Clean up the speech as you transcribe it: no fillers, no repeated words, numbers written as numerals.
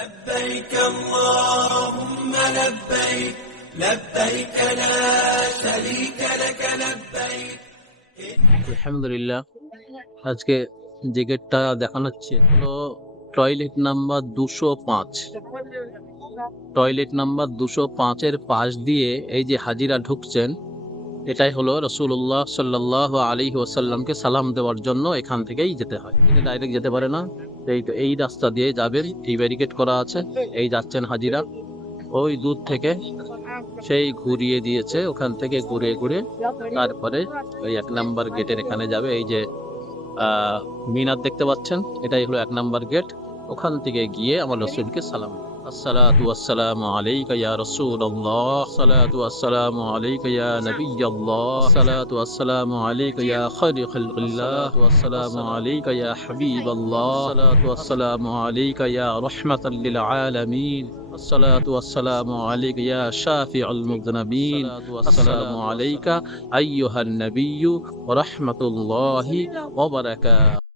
لبيك اللهم لبيك لبيك لا شريك لك لبيك আলহামদুলিল্লাহ। আজকে যে গেটটা দেখানো হচ্ছে হলো টয়লেট নাম্বার 205। টয়লেট নাম্বার 205-এর পাশ দিয়ে এই যে হাজিরা ঢুকছেন, এটাই হলো রাসূলুল্লাহ সাল্লাল্লাহু আলাইহি ওয়াসাল্লামকে সালাম দেওয়ার জন্য এখান থেকেই যেতে হয়। এটা ডাইরেক্ট যেতে পারে না। এই রাস্তা দিয়ে যাবেন, এই ব্যারিকেড করা আছে, এই যাচ্ছেন হাজিরা ওই দূর থেকে, সেই ঘুরিয়ে দিয়েছে, ওখান থেকে ঘুরে ঘুরে তারপরে ওই 1 নাম্বার গেটের এখানে যাবে। এই যে মিনার দেখতে পাচ্ছেন, এটাই হলো 1 নাম্বার গেট। ওখান থেকে গিয়ে আমার রাসূলকে সালাম। আসসালাতু ওয়াসসালামু আলাইকা ইয়া রাসূলুল্লাহ, আসসালাতু ওয়াসসালামু আলাইকা ইয়া নাবিয়াল্লাহ, আসসালাতু ওয়াসসালামু আলাইকা ইয়া খায়রুল খালকিল্লাহ, আসসালাতু আলাইকা ইয়া হাবিবাল্লাহ, আসসালাতু ওয়াসসালামু আলাইকা ইয়া রাহমাতাল লিল আলামিন, الصلاة والسلام عليك يا شافع المذنبين، السلام عليك أيها النبي ورحمة الله وبركاته।